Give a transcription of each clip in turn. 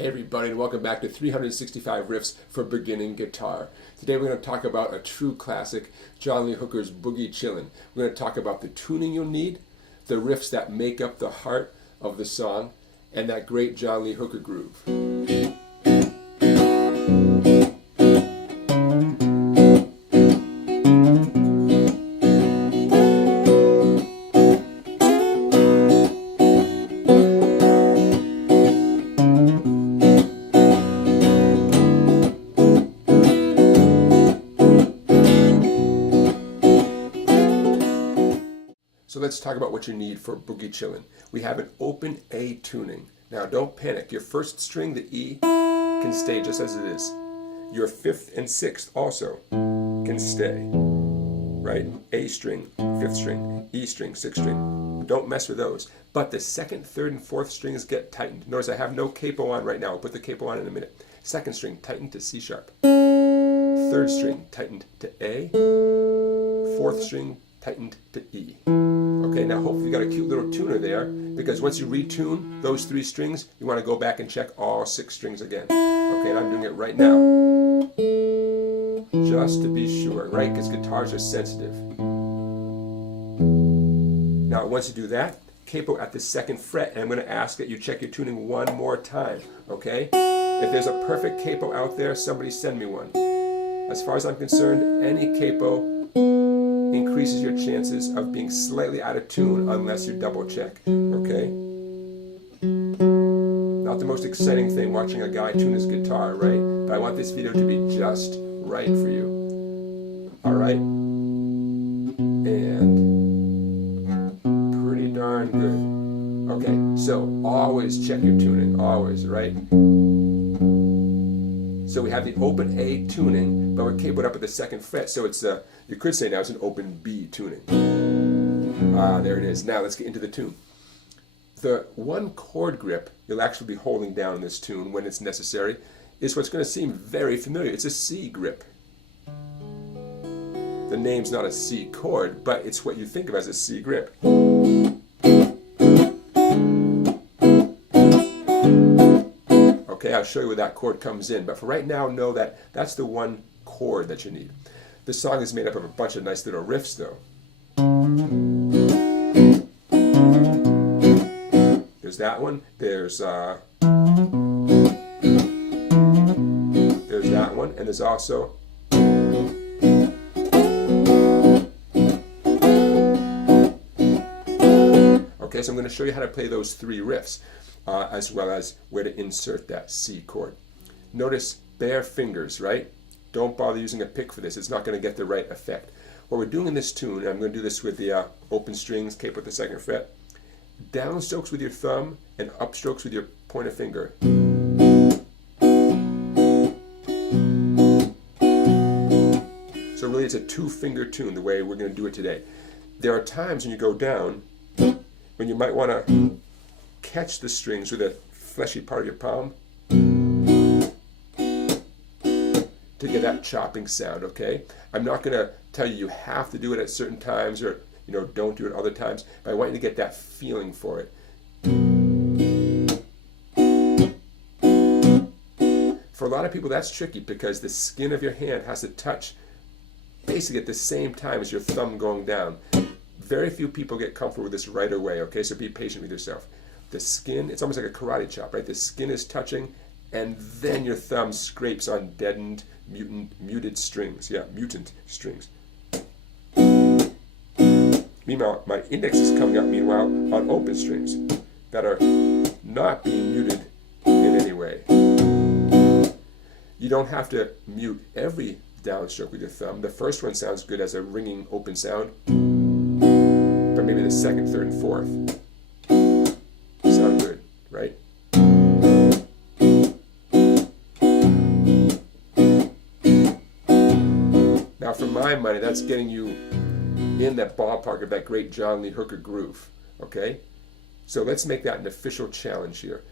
Hey everybody, and welcome back to 365 Riffs for Beginning Guitar. Today we're going to talk about a true classic, John Lee Hooker's Boogie Chillen. We're going to talk about the tuning you'll need, the riffs that make up the heart of the song, and that great John Lee Hooker groove. So let's talk about what you need for Boogie Chillen. We have an open A tuning. Now don't panic. Your first string, the E, can stay just as it is. Your fifth and sixth also can stay. Right? A string, fifth string, E string, sixth string. Don't mess with those. But the second, third, and fourth strings get tightened. Notice I have no capo on right now. I'll put the capo on in a minute. Second string, tightened to C sharp. Third string, tightened to A. Fourth string, tightened to E. Okay, now hopefully you got a cute little tuner there, because once you retune those three strings, you want to go back and check all six strings again. Okay, and I'm doing it right now, just to be sure, right? Because guitars are sensitive. Now, once you do that, capo at the second fret, and I'm going to ask that you check your tuning one more time, okay? If there's a perfect capo out there, somebody send me one. As far as I'm concerned, any capo increases your chances of being slightly out of tune unless you double check, okay? Not the most exciting thing watching a guy tune his guitar, right? But I want this video to be just right for you. All right? And pretty darn good. Okay, so always check your tuning, always, right? So we have the open A tuning, but we're capoed up at the second fret, so it's you could say now it's an open B tuning. There it is. Now let's get into the tune. The one chord grip you'll actually be holding down in this tune when it's necessary is what's going to seem very familiar. It's a C grip. The name's not a C chord, but it's what you think of as a C grip. Okay, I'll show you where that chord comes in, but for right now, know that that's the one chord that you need. The song is made up of a bunch of nice little riffs, though. There's that one. There's that one, and there's also okay. So I'm going to show you how to play those three riffs, as well as where to insert that C chord. Notice bare fingers, right? Don't bother using a pick for this. It's not going to get the right effect. What we're doing in this tune, and I'm going to do this with the open strings, capo at the second fret, downstrokes with your thumb and upstrokes with your pointer finger. So really it's a two-finger tune, the way we're going to do it today. There are times when you go down when you might want to catch the strings with a fleshy part of your palm to get that chopping sound, okay? I'm not going to tell you you have to do it at certain times or, don't do it other times, but I want you to get that feeling for it. For a lot of people, that's tricky because the skin of your hand has to touch basically at the same time as your thumb going down. Very few people get comfortable with this right away, okay? So be patient with yourself. The skin, it's almost like a karate chop, right? The skin is touching, and then your thumb scrapes on deadened, muted strings. Yeah, mutant strings. Meanwhile, my index is coming up, meanwhile, on open strings that are not being muted in any way. You don't have to mute every downstroke with your thumb. The first one sounds good as a ringing open sound, but maybe the second, third, and fourth sound good, right? Now, for my money, that's getting you in that ballpark of that great John Lee Hooker groove, okay? So let's make that an official challenge here.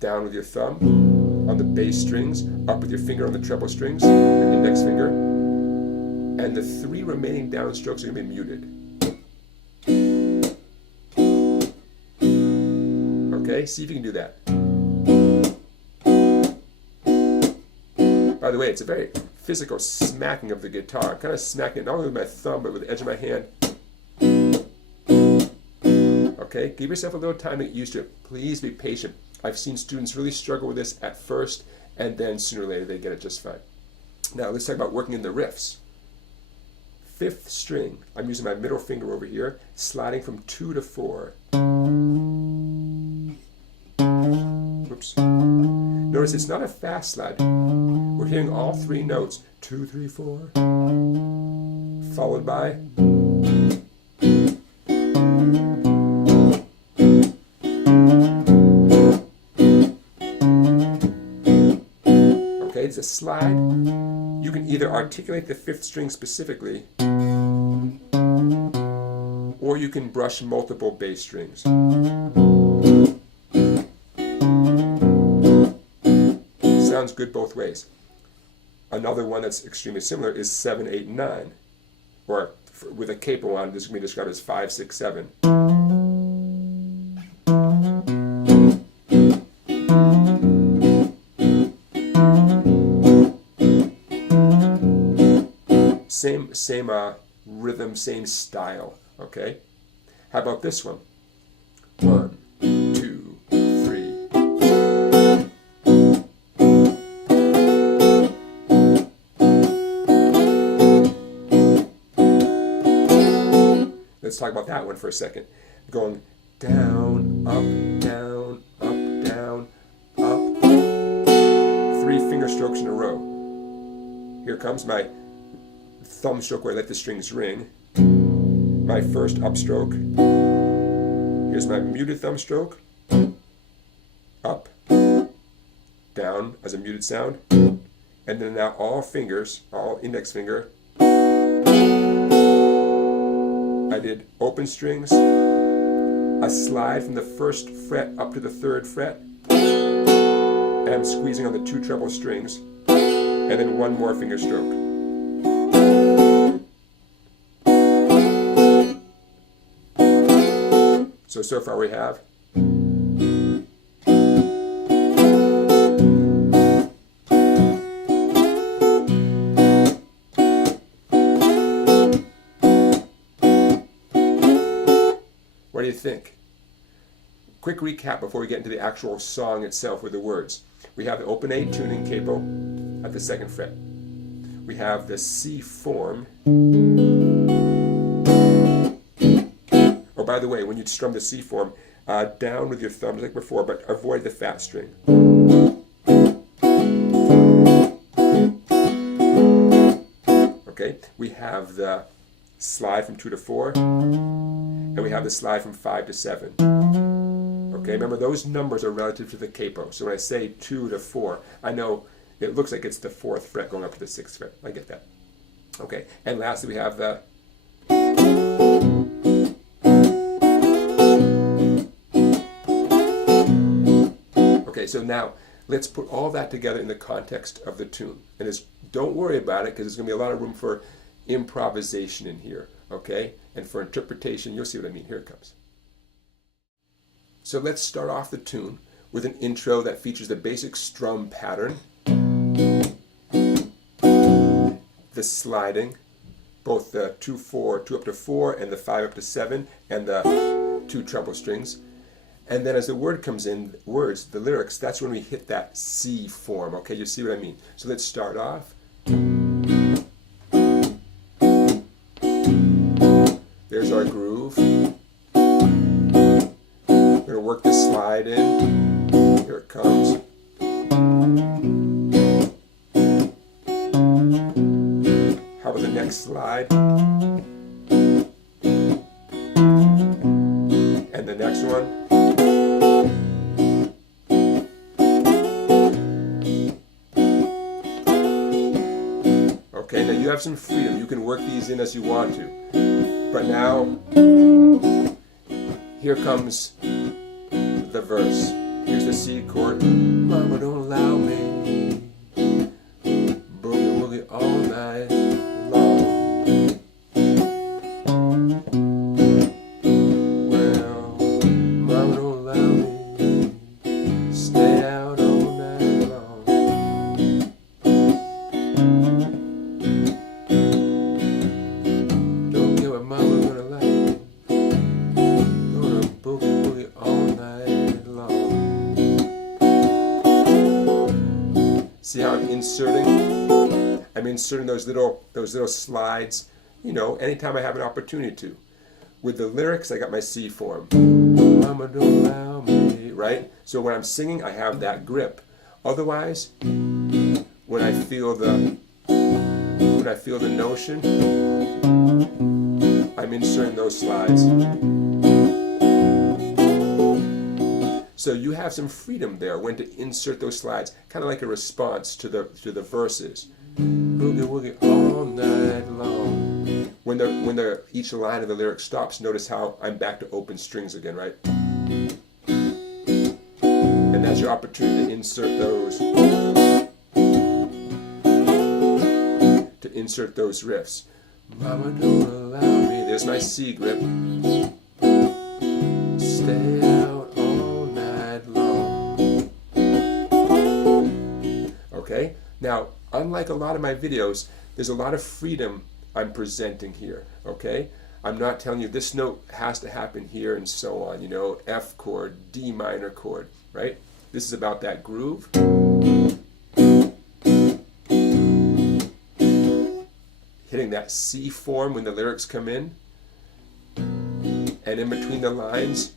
Down with your thumb on the bass strings, up with your finger on the treble strings, your index finger, and the three remaining downstrokes are going to be muted. Okay, see if you can do that. By the way, it's a very physical smacking of the guitar. I'm kind of smacking it not only with my thumb, but with the edge of my hand. Okay, give yourself a little time to get used to it. Please be patient. I've seen students really struggle with this at first, and then sooner or later they get it just fine. Now let's talk about working in the riffs. 5th string, I'm using my middle finger over here, sliding from 2 to 4. Oops. Notice it's not a fast slide. We're hearing all 3 notes, 2, 3, 4, followed by it's a slide. You can either articulate the 5th string specifically, or you can brush multiple bass strings. Sounds good both ways. Another one that's extremely similar is 7, 8, and 9. Or with a capo on, this can be described as 5, 6, 7. Same rhythm, same style, okay? How about this one? 1, 2, 3. Let's talk about that one for a second. Going down, up, down, up, down, up. 3 finger strokes in a row. Here comes my thumb stroke where I let the strings ring. My first upstroke. Here's my muted thumb stroke. Up, down as a muted sound. And then now all fingers, all index finger. I did open strings, a slide from the 1st fret up to the 3rd fret, and I'm squeezing on the 2 treble strings, and then 1 more finger stroke. So far we have what do you think? Quick recap before we get into the actual song itself with the words. We have the open A tuning capo at the 2nd fret. We have the C form. Oh, by the way, when you strum the C form, down with your thumbs like before, but avoid the fat string. Okay, we have the slide from 2 to 4, and we have the slide from 5 to 7. Okay, remember those numbers are relative to the capo. So when I say 2 to 4, I know it looks like it's the 4th fret going up to the 6th fret. I get that. Okay, and lastly we have the Okay, so now let's put all that together in the context of the tune. And don't worry about it, because there's going to be a lot of room for improvisation in here, okay? And for interpretation, you'll see what I mean. Here it comes. So let's start off the tune with an intro that features the basic strum pattern, the sliding, both the 2 up to 4 and the 5 up to 7, and the 2 treble strings. And then as the word comes in, the lyrics, that's when we hit that C form, okay? You see what I mean? So let's start off. There's our groove. We're going to work this slide in. Here it comes. How about the next slide? And the next one. Okay, now you have some freedom. You can work these in as you want to. But now, here comes the verse. Here's the C chord. Mama, don't allow me. Boogie woogie all night long. Well, Mama, don't allow me. Stay out all night long. night long. See how I'm inserting? I'm inserting those little slides, you know, anytime I have an opportunity to. With the lyrics, I got my C form. Mama don't allow me, right? So when I'm singing, I have that grip. Otherwise, when I feel the notion, I'm inserting those slides. So you have some freedom there when to insert those slides, kind of like a response to the verses. Boogie woogie all night long. When each line of the lyric stops, notice how I'm back to open strings again, right? And that's your opportunity to insert those riffs. Mama don't allow me. There's my C grip. Stay out all night long. Okay? Now, unlike a lot of my videos, there's a lot of freedom I'm presenting here, okay? I'm not telling you this note has to happen here and so on, you know, F chord, D minor chord, right? This is about that groove. Hitting that C form when the lyrics come in. And in between the lines,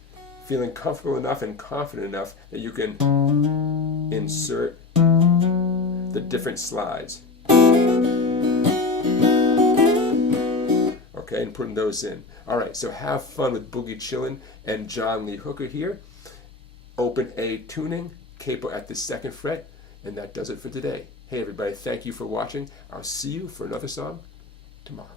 feeling comfortable enough and confident enough that you can insert the different slides. Okay, and putting those in. All right, so have fun with Boogie Chillen and John Lee Hooker here. Open A tuning, capo at the 2nd fret, and that does it for today. Hey everybody, thank you for watching. I'll see you for another song tomorrow.